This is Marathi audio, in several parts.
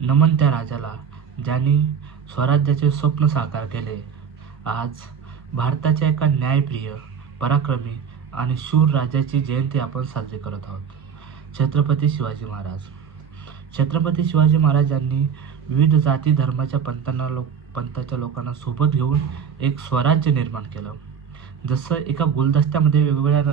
नमन त्या राजाला ज्यांनी स्वराज्याचे स्वप्न साकार केले. आज भारताच्या एका न्यायप्रिय, पराक्रमी आणि शूर राजाची जयंती आपण साजरी करत आहोत. छत्रपती शिवाजी महाराज. छत्रपती शिवाजी महाराजांनी विविध जाती धर्माच्या पंथाच्या लोकांना सोबत घेऊन एक स्वराज्य निर्माण केलं. जसं एका गुलदस्त्यामध्ये वेगवेगळ्या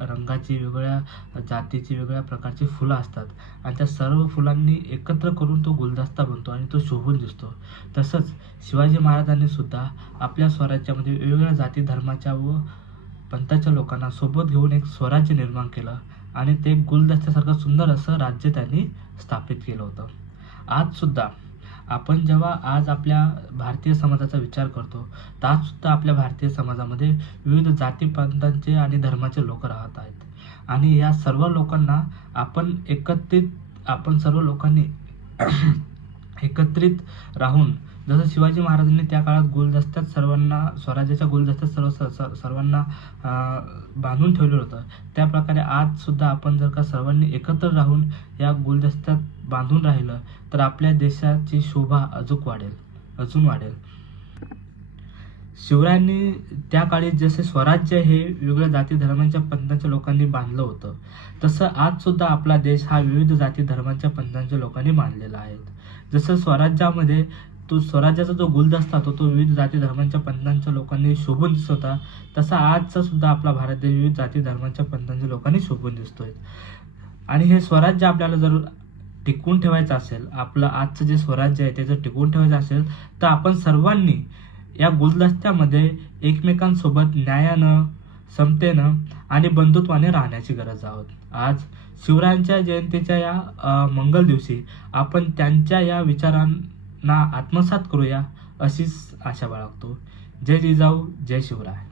रंगाची, वेगवेगळ्या जातीची, वेगवेगळ्या प्रकारची फुलं असतात आणि त्या सर्व फुलांनी एकत्र करून तो गुलदस्ता बनतो आणि तो शोभून दिसतो. तसंच शिवाजी महाराजांनी सुद्धा आपल्या स्वराज्यामध्ये वेगवेगळ्या जाती धर्माच्या व पंथाच्या लोकांना सोबत घेऊन एक स्वराज्य निर्माण केलं आणि ते गुलदस्त्यासारखं सुंदर असं राज्य त्यांनी स्थापित केलं होतं. आज सुद्धा आपण जेव्हा आज आपल्या भारतीय समाजाचा विचार करतो, तर आज सुद्धा आपल्या भारतीय समाजामध्ये विविध जाती पंथांचे आणि धर्माचे लोक राहत आहेत आणि या सर्व लोकांना आपण सर्व लोकांनी एकत्रित राहून, जसं शिवाजी महाराजांनी त्या काळात गुलदस्त्यात सर्वांना, स्वराज्याच्या गुलदस्त्यात सर्वांना बांधून ठेवलेलं होतं, त्याप्रकारे आज सुद्धा आपण जर का सर्वांनी एकत्र राहून या गुलदस्त्यात बांधून राहिलं तर आपल्या देशाची शोभा अजून वाढेल. शिवरायांनी त्या काळी जसे स्वराज्य हे वेगवेगळ्या जाती धर्मांच्या पंथांच्या लोकांनी बांधलं होतं, तसं आज सुद्धा आपला देश हा विविध जाती धर्मांच्या पंथांच्या लोकांनी बांधलेला आहे. जसं स्वराज्यामध्ये स्वराज्याचा जो गुलदस्ता होता तो विविध जाती धर्मांच्या पंथांच्या लोकांनी शोभून दिसत होता, तसा आजचा सुद्धा आपला भारत देश विविध जाती धर्मांच्या पंथांच्या लोकांनी शोभून दिसतोय. आणि हे स्वराज्य आपल्याला जर टिकवून ठेवायचं असेल, आपलं आजचं जे स्वराज्य आहे ते जर टिकवून ठेवायचं असेल, तर आपण सर्वांनी या गुलदस्त्यामध्ये एकमेकांसोबत न्यायानं, समतेनं आणि बंधुत्वाने राहण्याची गरज आहोत. आज शिवरायांच्या जयंतीच्या या मंगल दिवशी आपण त्यांच्या या विचारांना आत्मसात करूया अशीच आशा बाळगतो. जय जिजाऊ, जय शिवराय.